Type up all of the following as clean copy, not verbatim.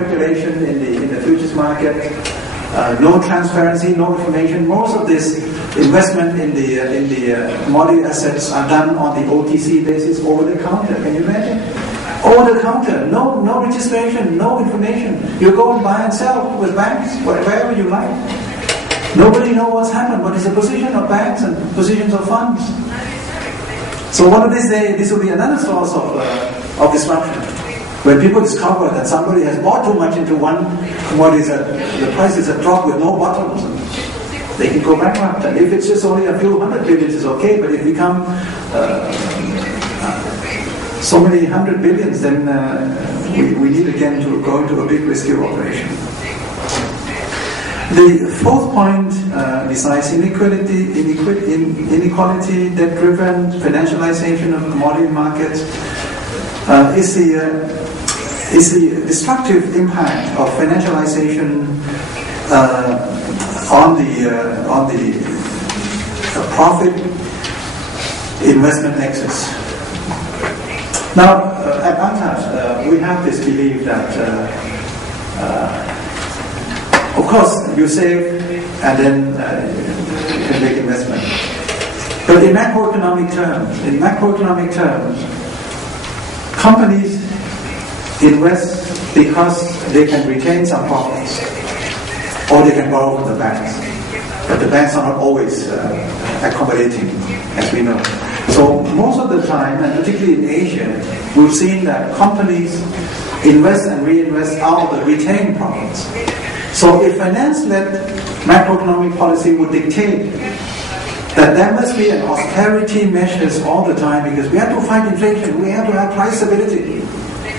Regulation in the futures market, no transparency, no information. Most of this investment in the commodity assets are done on the OTC basis, over the counter. Can you imagine? Over the counter, no registration, no information. You go and buy and sell with banks, wherever you like. Nobody knows what's happened. What is the position of banks and positions of funds? So one of these days, this will be another source of disruption. When people discover that somebody has bought too much into one commodity, the prices have dropped with no bottoms, they can go bankrupt. And if it's just only a few hundred billions, it's okay. But if it become so many hundred billions, then we need again to go into a big risky operation. The fourth point, besides inequality, debt-driven financialization of commodity markets, is the destructive impact of financialization on the profit investment nexus. Now, at UNCTAD, we have this belief that, of course, you save and then you can make investment. But in macroeconomic terms, companies invest because they can retain some profits, or they can borrow from the banks. But the banks are not always accommodating, as we know. So most of the time, and particularly in Asia, we've seen that companies invest and reinvest out of the retained profits. So if finance-led macroeconomic policy would dictate that there must be an austerity measures all the time because we have to fight inflation, we have to have price stability.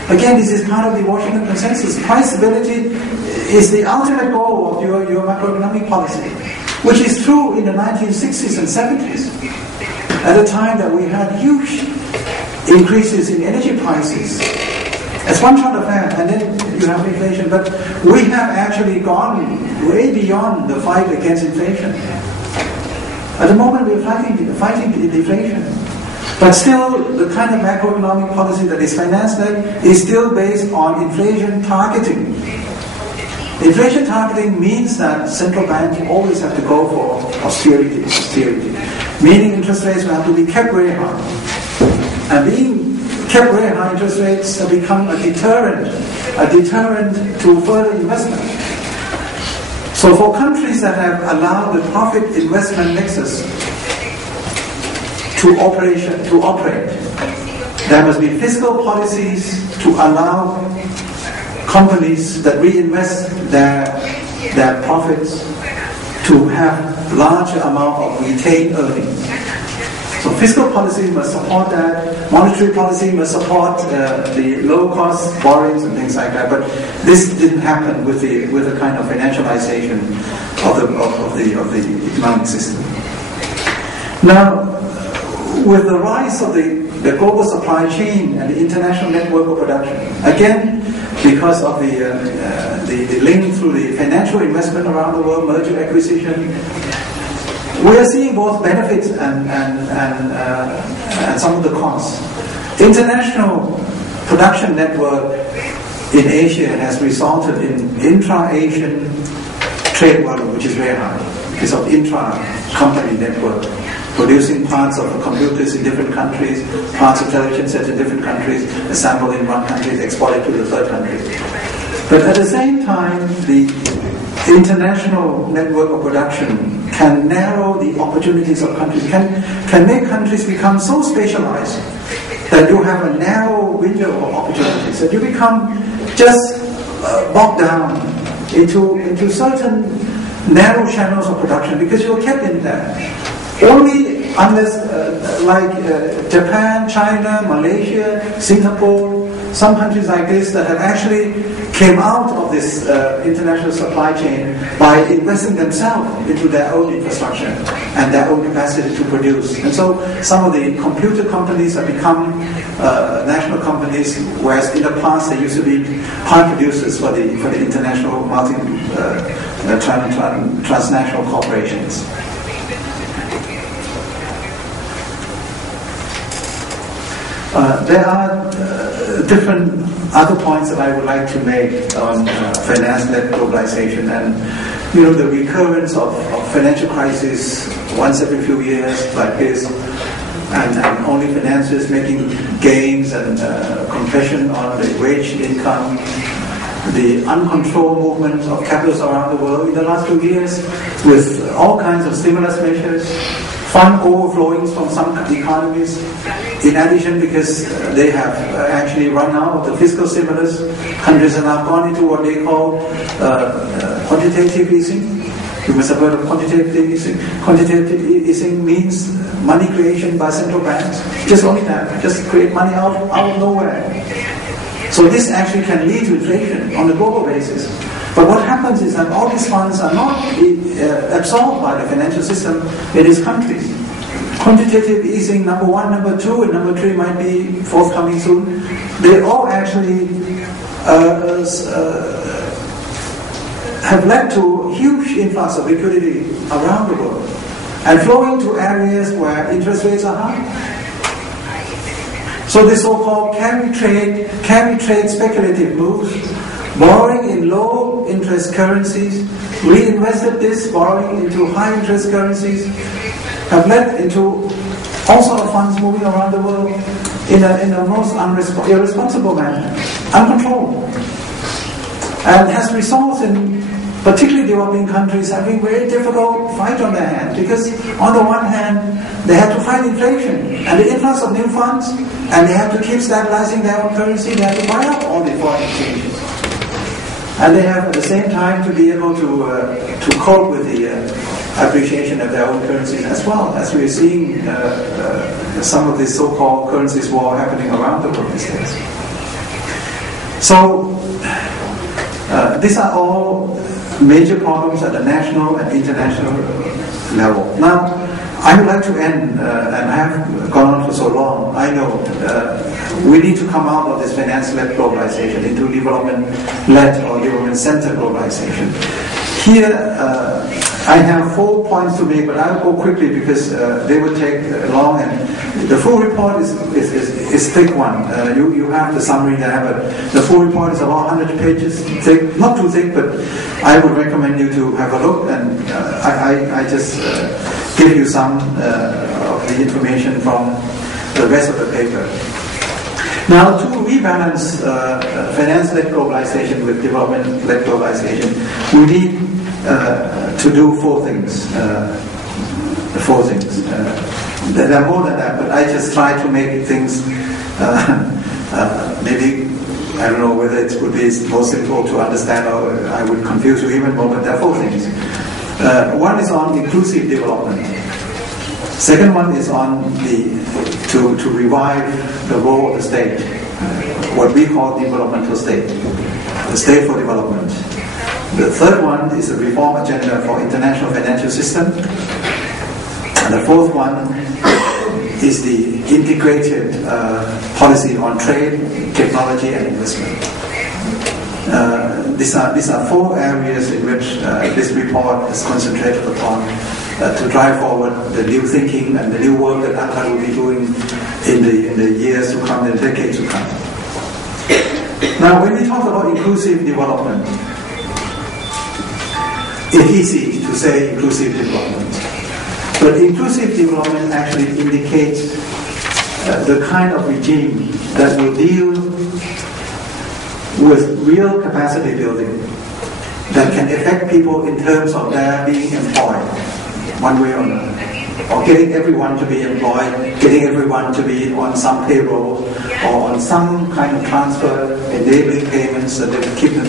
Again, this is part of the Washington Consensus. Price stability is the ultimate goal of your macroeconomic policy, which is true in the 1960s and 70s, at a time that we had huge increases in energy prices. As one sort of fact, and then you have inflation. But we have actually gone way beyond the fight against inflation. At the moment, we're fighting inflation. But still, the kind of macroeconomic policy that is finance-led is still based on inflation targeting. Inflation targeting means that central banks always have to go for austerity, meaning interest rates will have to be kept very high. And being kept very high interest rates have become a deterrent to further investment. So for countries that have allowed the profit investment nexus to operate, there must be fiscal policies to allow companies that reinvest their profits to have larger amount of retained earnings. So fiscal policy must support that. Monetary policy must support the low-cost borrowings and things like that. But this didn't happen with the kind of financialization of the economic system. Now, with the rise of the global supply chain and the international network of production, again, because of the link through the financial investment around the world, merger acquisition, we are seeing both benefits and some of the costs. International production network in Asia has resulted in intra-Asian trade volume, which is very high because of intra-company network, producing parts of computers in different countries, parts of television sets in different countries, assembled in one country, exported to the third country. But at the same time, the international network of production can narrow the opportunities of countries, can make countries become so specialized that you have a narrow window of opportunities, that you become just bogged down into certain narrow channels of production because you're kept in there. Only unless, like Japan, China, Malaysia, Singapore, some countries like this that have actually came out of this international supply chain by investing themselves into their own infrastructure and their own capacity to produce. And so some of the computer companies have become national companies, whereas in the past they used to be part producers for the international transnational corporations. There are different other points that I would like to make on finance-led globalization, and the recurrence of financial crisis once every few years like this, and only financiers making gains and compression on the wage income, the uncontrolled movement of capitals around the world in the last few years with all kinds of stimulus measures, fund overflowings from some economies, in addition because they have actually run out of the fiscal stimulus. Countries have now gone into what they call quantitative easing. You must have heard of quantitative easing. Quantitative easing means money creation by central banks. Just only that, just create money out of nowhere. So this actually can lead to inflation on a global basis. But what happens is that all these funds are not absorbed by the financial system in its countries. Quantitative easing number 1, number 2, and number 3 might be forthcoming soon. They all actually have led to huge influx of liquidity around the world and flowing to areas where interest rates are high. So the so-called carry trade speculative moves, borrowing in low interest currencies, reinvested this borrowing into high interest currencies, have led into all sorts of funds moving around the world in a most irresponsible manner, uncontrolled, and has resulted in particularly developing countries having very difficult fight on their hands, because on the one hand they have to fight inflation and the influx of new funds, and they have to keep stabilizing their own currency. They have to buy up all the foreign exchanges, and they have at the same time to be able to cope with the appreciation of their own currencies, as well as we are seeing some of this so-called currencies war happening around the world these days. So these are all major problems at the national and international level. Now, I would like to end, and I have gone on for so long, I know we need to come out of this finance-led globalization into development-led or development-centered globalization. Here, I have 4 points to make, but I'll go quickly because they will take long, and the full report is thick one. You have the summary there, but the full report is about 100 pages thick, not too thick, but I would recommend you to have a look, and I just give you some of the information from the rest of the paper. Now, to rebalance finance-led globalization with development-led globalization, we need to do 4 things. There are more than that, but I just try to make things maybe, I don't know whether it would be more simple to understand, or I would confuse you even more, but there are 4 things. One is on inclusive development. Second one is on to revive the role of the state, what we call developmental state, the state for development. The third one is a reform agenda for international financial system. And the fourth one is the integrated policy on trade, technology, and investment. These are 4 areas in which this report is concentrated upon to drive forward the new thinking and the new work that UNCTAD will be doing in the years to come, in the decades to come. Now, when we talk about inclusive development, it's easy to say inclusive development, but inclusive development actually indicates the kind of regime that will deal with real capacity building that can affect people in terms of their being employed one way or another, or getting everyone to be employed, getting everyone to be on some payroll or on some kind of transfer, enabling payments that they keep them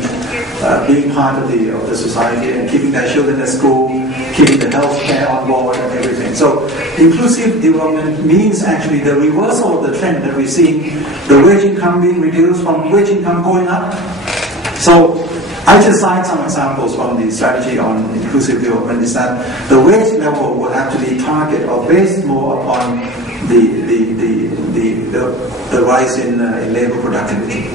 being part of the society and keeping their children at school, keeping the health care on board and everything. So inclusive development means actually the reversal of the trend that we've seen, the wage income being reduced from wage income going up. So I just cite some examples from the strategy on inclusive development, is that the wage level will actually target or based more upon the rise in labor productivity.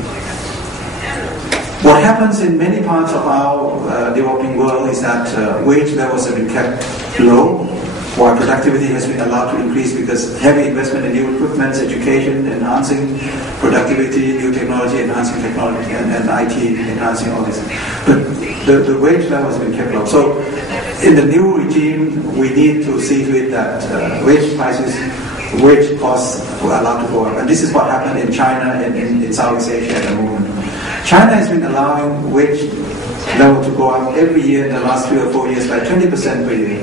What happens in many parts of our developing world is that wage levels have been kept low, while productivity has been allowed to increase because heavy investment in new equipment, education, enhancing productivity, new technology, enhancing technology, and IT, enhancing all this. But the wage level has been kept low. So in the new regime, we need to see to it that wage costs were allowed to go up. And this is what happened in China and in Southeast Asia at the moment. China has been allowing wage level to go up every year in the last 3 or 4 years by 20% per year.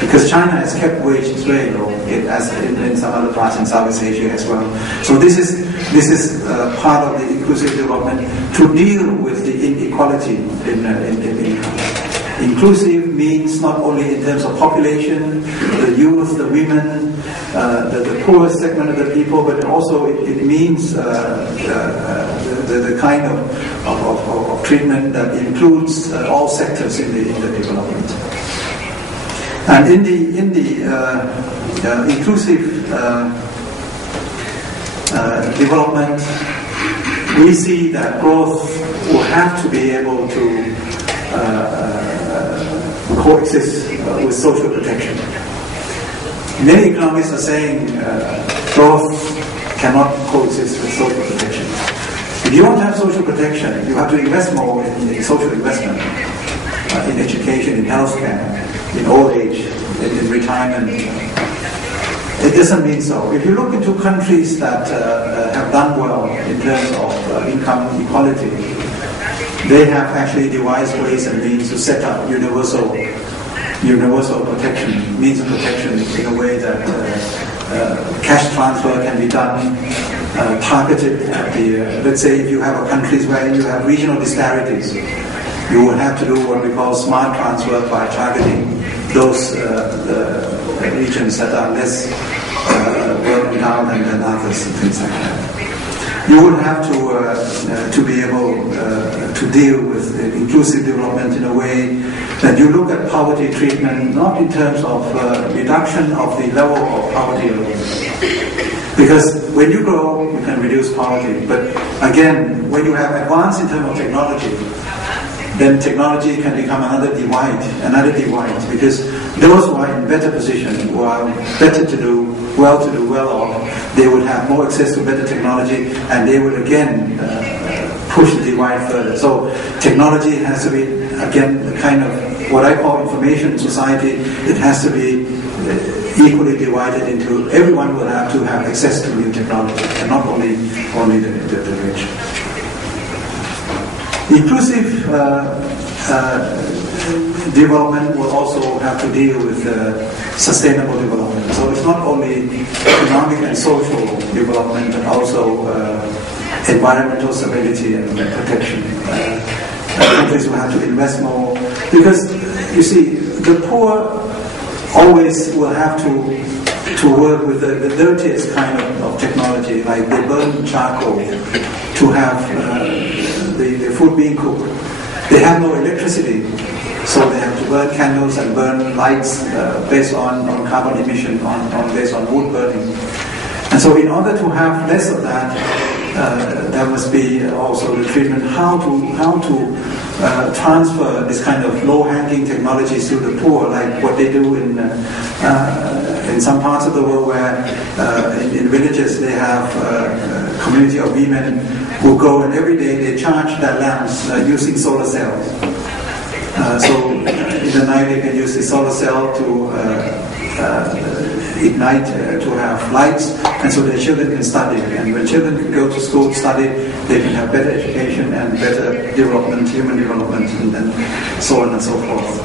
Because China has kept wages very low, as in some other parts in Southeast Asia as well. So this is part of the inclusive development to deal with the inequality in income. Inclusive means not only in terms of population, the youth, the women, the poorest segment of the people, but also it means the kind of treatment that includes all sectors in the development. And in the inclusive development, we see that growth will have to be able to coexist with social protection. Many economists are saying growth cannot coexist with social protection. If you want to have social protection, you have to invest more in social investment, in education, in healthcare, in old age, in retirement. It doesn't mean so. If you look into countries that have done well in terms of income equality, they have actually devised ways and means to set up universal protection, means of protection in a way that cash transfer can be done, targeted at the, let's say if you have countries where you have regional disparities, you will have to do what we call smart transfer by targeting those regions that are less well endowed than others and things like that. You would have to be able to deal with inclusive development in a way that you look at poverty treatment not in terms of reduction of the level of poverty alone. Because when you grow, you can reduce poverty. But again, when you have advance in terms of technology, then technology can become another divide, because those who are in better position, who are better to do, well off, they would have more access to better technology, and they would again push the divide further. So technology has to be, again, a kind of what I call information society. It has to be equally divided into, everyone will have to have access to new technology, and not only the rich. Inclusive development will also have to deal with sustainable development. So it's not only economic and social development, but also environmental stability and protection. Countries will have to invest more, because you see, the poor always will have to work with the dirtiest kind of technology, like they burn charcoal to have the food being cooked. They have no electricity, so they have to burn candles and burn lights based on carbon emission, based on wood burning. And so in order to have less of that, there must be also the treatment how to transfer this kind of low-hanging technologies to the poor, like what they do in some parts of the world where in villages they have a community of women who go and every day they charge their lamps using solar cells. So in the night they can use the solar cell to ignite, to have lights, and so their children can study. And when children can go to school, study, they can have better education and better development, human development, and so on and so forth.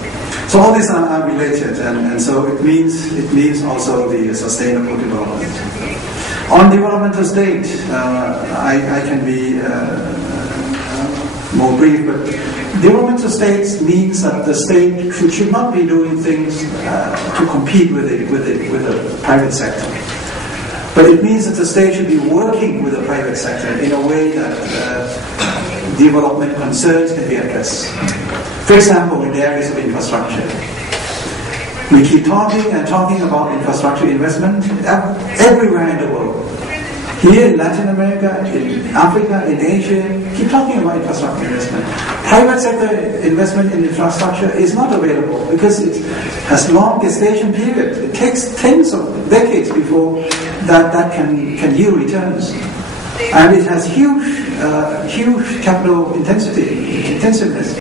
So all these are related, and so it means also the sustainable development. On developmental state, I can be more brief, but developmental states means that the state should not be doing things to compete with the private sector. But it means that the state should be working with the private sector in a way that development concerns can be addressed. For example, in the areas of infrastructure. We keep talking and talking about infrastructure investment everywhere in the world. Here in Latin America, in Africa, in Asia, keep talking about infrastructure investment. Private sector investment in infrastructure is not available because it has long gestation period. It takes tens of decades before that can yield returns. And it has huge capital intensiveness.